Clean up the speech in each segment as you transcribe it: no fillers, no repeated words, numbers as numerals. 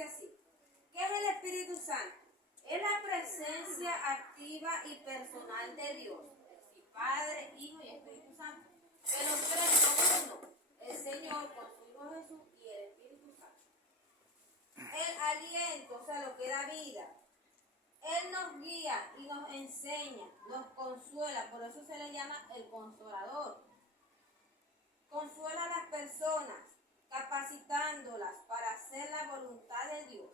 dice así. ¿Qué es el Espíritu Santo? Es la presencia activa y personal de Dios, es decir, Padre, Hijo y Espíritu Santo. Que los tres son uno, el Señor con su Hijo Jesús y el Espíritu Santo. El aliento, o sea, lo que da vida. Él nos guía y nos enseña, nos consuela, por eso se le llama el consolador. Consuela a las personas, capacitándolas para hacer la voluntad de Dios.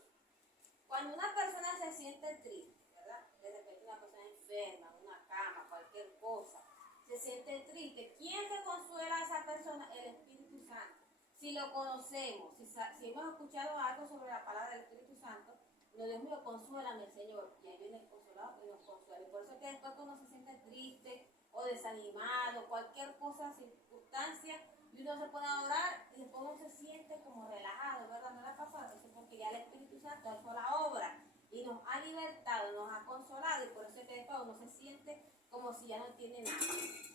Cuando una persona se siente triste, ¿verdad? De repente una persona enferma, en una cama, cualquier cosa, se siente triste. ¿Quién se consuela a esa persona? El Espíritu Santo. Si lo conocemos, si hemos escuchado algo sobre la palabra del Espíritu Santo, Dios mío, consúlame, Señor. Y ahí viene el consolador y nos consuela. Y por eso es que después cuando se siente triste o desanimado, cualquier cosa, circunstancia, y uno se pone a orar y después uno se siente como relajado, ¿verdad? ¿No le ha pasado? Eso es porque ya el Espíritu Santo ha hecho la obra y nos ha libertado, nos ha consolado, y por eso es que después uno se siente como si ya no tiene nada.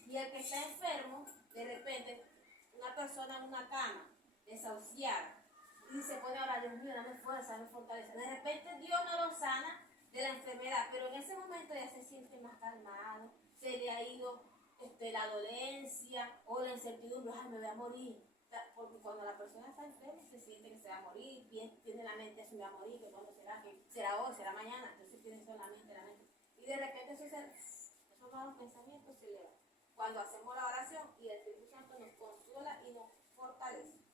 Y el que está enfermo, de repente, una persona en una cama, desahuciada, y se pone a orar, Dios mío, dame fuerza, dame fortaleza. De repente Dios no lo sana de la enfermedad, pero en ese momento ya se siente más calmado, se le ha ido la dolencia o la incertidumbre, ay, me voy a morir. Porque cuando la persona está enferma se siente que se va a morir, tiene la mente, se va a morir, que cuando será, que será hoy, será mañana, entonces tiene eso en la mente. Y de repente esos malos pensamientos se elevan. Cuando hacemos la oración y el Espíritu Santo nos consuela y nos fortalece.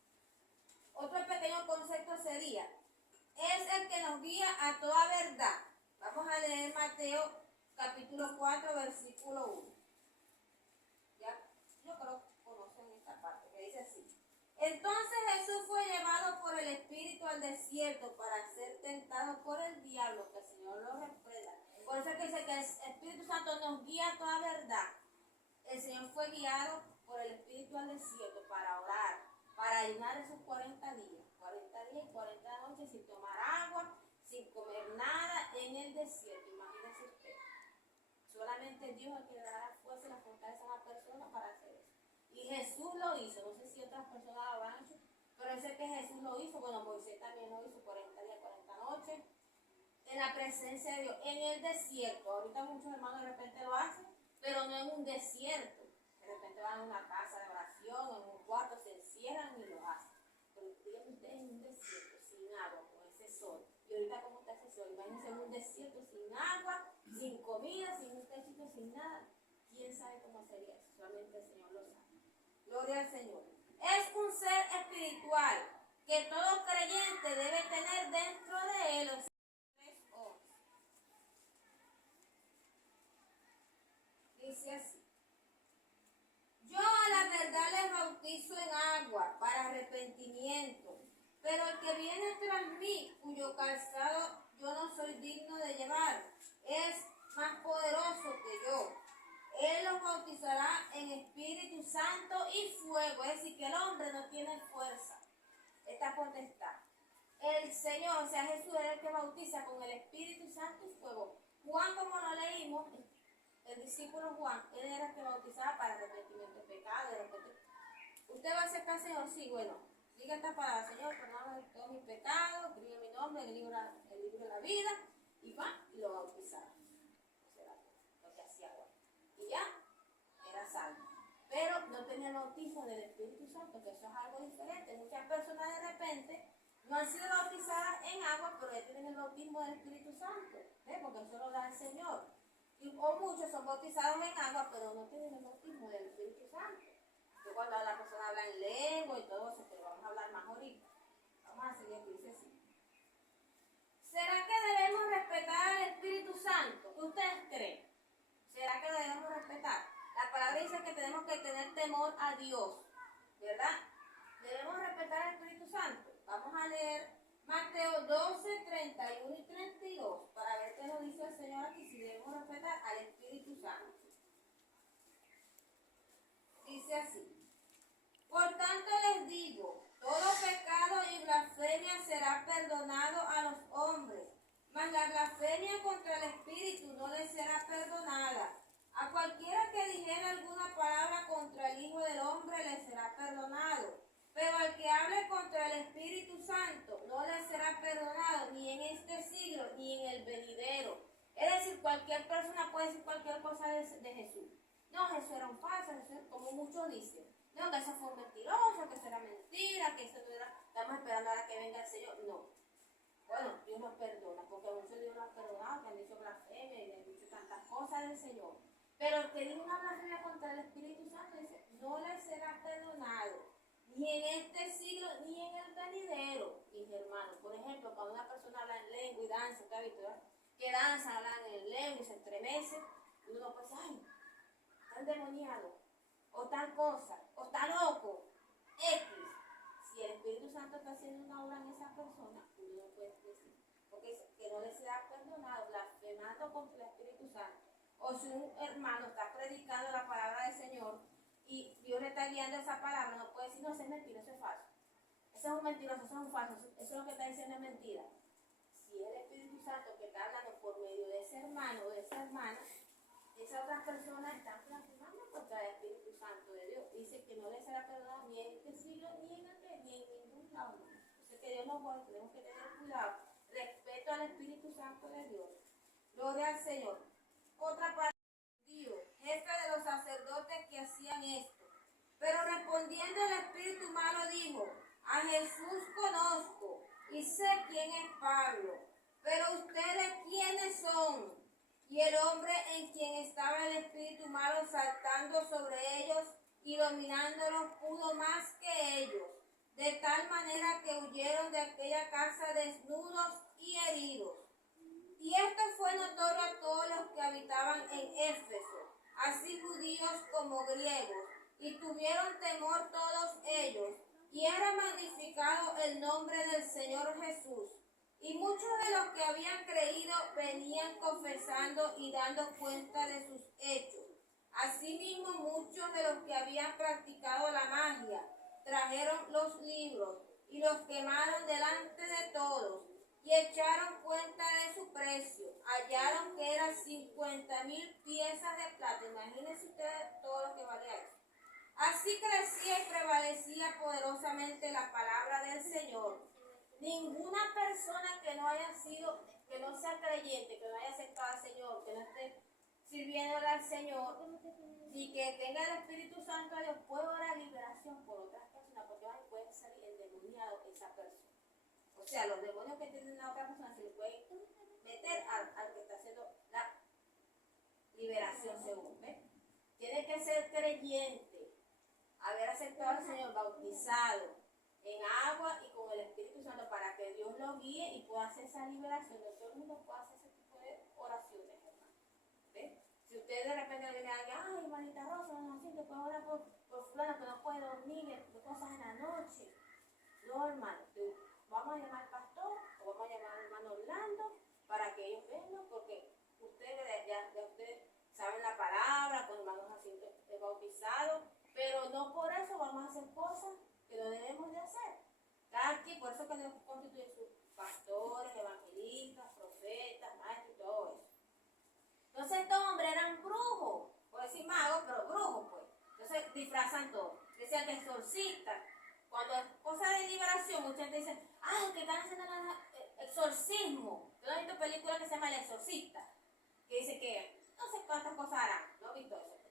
Otro pequeño concepto sería, es el que nos guía a toda verdad. Vamos a leer Mateo capítulo 4, versículo 1. Ya, yo creo que conocen esta parte, que dice así. Entonces Jesús fue llevado por el Espíritu al desierto para ser tentado por el diablo, que el Señor lo reprenda. Por eso es que dice que el Espíritu Santo nos guía a toda verdad. El Señor fue guiado por el Espíritu al desierto para orar, para ayunar esos 40 días y 40 noches sin tomar agua, sin comer nada en el desierto. Imagínese usted. Solamente Dios es el que le da la fuerza y la fortaleza a la persona para hacer eso. Y Jesús lo hizo. No sé si otras personas lo habrán hecho, pero yo sé que Jesús lo hizo. Bueno, Moisés también lo hizo 40 días, 40 noches. En la presencia de Dios, en el desierto. Ahorita muchos hermanos de repente lo hacen, pero no en un desierto. De repente van a una casa de oración, en un cuarto, se encierran y lo hacen. Pero díganme ustedes en un desierto, sin agua, con ese sol. Y ahorita como está ese sol, imagínense en un desierto sin agua, sin comida, sin un techito, sin nada. ¿Quién sabe cómo sería eso? Solamente el Señor lo sabe. Gloria al Señor. Es un ser espiritual que todo creyente debe tener dentro de él. Dice así. Yo a la verdad les bautizo en agua para arrepentimiento, pero el que viene tras mí, cuyo calzado yo no soy digno de llevar, es más poderoso que yo. Él los bautizará en Espíritu Santo y fuego, es decir, que el hombre no tiene fuerza, esta potestad. El Señor, o sea, Jesús es el que bautiza con el Espíritu Santo y fuego. Juan, como lo leímos, el discípulo Juan, él era el que bautizaba para arrepentimiento de pecado. ¿Usted va a aceptar al Señor? Sí, bueno, diga esta palabra: Señor, perdóname todos mis pecados, escribe mi nombre en el libro de la vida, y va, y lo bautizaba. Eso era lo que hacía Juan. Y ya, era salvo. Pero no tenía el bautismo del Espíritu Santo, que eso es algo diferente. Muchas personas de repente no han sido bautizadas en agua, pero ya tienen el bautismo del Espíritu Santo, porque eso lo da el Señor. O muchos son bautizados en agua, pero no tienen el bautismo del Espíritu Santo. Que cuando la persona habla en lengua y todo eso, pero vamos a hablar más ahorita. Vamos a seguir aquí, dice así. ¿Será que debemos respetar al Espíritu Santo? ¿Qué ustedes creen? ¿Será que lo debemos respetar? La palabra dice que tenemos que tener temor a Dios, ¿verdad? ¿Debemos respetar al Espíritu Santo? Vamos a leer Mateo 12, 31 y 32, para ver qué nos dice el Señor aquí, si debemos respetar al Espíritu Santo. Dice así. Por tanto les digo, todo pecado y blasfemia será perdonado a los hombres, mas la blasfemia contra el Espíritu no les será perdonada. A cualquiera que dijera alguna palabra contra el Hijo del Hombre le será perdonado, pero al que hable contra el Espíritu Santo no le será será perdonado ni en este siglo ni en el venidero. Es decir, cualquier persona puede decir cualquier cosa de Jesús. No, Jesús era un falso, Jesús, como muchos dicen. No, que eso fue un mentiroso, que eso era mentira, que eso no era, estamos esperando ahora que venga el Señor. No. Bueno, Dios nos perdona, porque a muchos Dios nos ha perdonado, que han dicho blasfemia y han dicho tantas cosas del Señor. Pero el que diga una blasfemia contra el Espíritu Santo dice, no le será perdonado, ni en este siglo, ni en el venidero. Mis hermanos, por ejemplo, cuando una persona habla en lengua y danza, ¿usted ha visto, verdad? Que danza, hablan en lengua y se estremece, y uno puede decir, ay, está endemoniado, o tal cosa, o está loco, X. Si el Espíritu Santo está haciendo una obra en esa persona, uno no puede decir, porque dice que no le será perdonado, blasfemando contra el Espíritu Santo. O si un hermano está predicando la palabra del Señor y Dios le está guiando esa palabra, no puede decir, no, eso es mentira, eso es falso. Eso es un mentiroso, eso es un falso, eso es lo que está diciendo es mentira. Si es el Espíritu Santo que está hablando por medio de ese hermano o de esa hermana, esas otras personas están blasfemando contra el Espíritu Santo de Dios. Dice que no les será perdonado ni en este siglo, ni en el ni en ningún lado. Entonces que Dios nos guarde, tenemos que tener cuidado. Respeto al Espíritu Santo de Dios. Gloria al Señor. Otra parte, Dios, jefe de los sacerdotes que hacían esto. Pero respondiendo el espíritu malo dijo, a Jesús conozco y sé quién es Pablo. Pero ustedes, ¿quiénes son? Y el hombre en quien estaba el espíritu malo saltando sobre ellos y dominándolos pudo más que ellos, de tal manera que huyeron de aquella casa desnudos y heridos. Y esto fue notorio a todos los que habitaban en Éfeso, así judíos como griegos, y tuvieron temor todos ellos, y era magnificado el nombre del Señor Jesús. Y muchos de los que habían creído venían confesando y dando cuenta de sus hechos. Asimismo, muchos de los que habían practicado la magia trajeron los libros y los quemaron delante de todos y echaron cuenta de su precio. Hallaron que eran 50,000 piezas de plata. Imagínense ustedes todo lo que valía eso. Así crecía y prevalecía poderosamente la palabra del Señor. Ninguna persona que no haya sido, que no sea creyente, que no haya aceptado al Señor, que no esté sirviéndole al Señor, y que tenga el Espíritu Santo de Dios, puede orar liberación por otras personas, porque puede salir endemoniado esa persona. O sea, los demonios que tienen a otra persona se le pueden meter al que está haciendo la liberación según, ¿ves? Tiene que ser creyente, haber aceptado al Señor, bautizado en agua y con el Espíritu Santo para que Dios lo guíe y pueda hacer esa liberación. No todo el mundo puede hacer ese tipo de oraciones, hermano. ¿Ves? Si usted de repente viene a alguien, ay, hermanita Rosa, no así, que puedo orar por fulano que no puede dormir, de cosas en la noche. No, hermano, vamos a llamar al pastor o vamos a llamar al hermano Orlando para que ellos vengan, porque ustedes ya ustedes saben la palabra, con hermanos así bautizados, pero no por eso vamos a hacer cosas que no debemos de hacer. Cada quien, por eso que Dios constituye sus pastores, evangelistas, profetas, maestros y todo eso. Entonces estos hombres eran brujos, por decir magos, pero brujos pues. Entonces disfrazan todo. Decían que exorcistas. Cuando es cosa de liberación, mucha gente dice, ah, que están haciendo exorcismo. Yo he visto películas que se llama El Exorcista, que dice que no sé cuántas cosas harán. No he visto eso.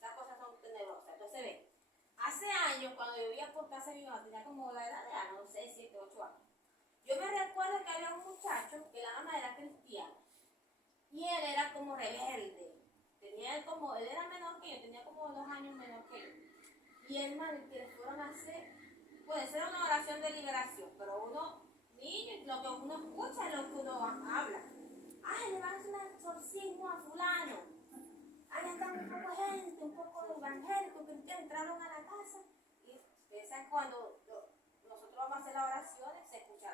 Las cosas son tenebrosas. Entonces ve, hace años cuando yo vivía por casa de mi mamá, tenía como la edad de Ana, no sé, 7, 8 años. Yo me recuerdo que había un muchacho que la mamá era cristiana y él era como rebelde. Él era menor que yo, tenía como 2 años menor que yo. Y hermano, que le fueron a hacer, puede ser una oración de liberación, pero uno, niño, lo que uno escucha es lo que uno habla. Ay, le van a hacer un exorcismo a fulano. Ahí está un poco de gente, un poco de evangélicos, cristianos, entraron a la casa. Y piensan cuando nosotros vamos a hacer las oraciones, se escucha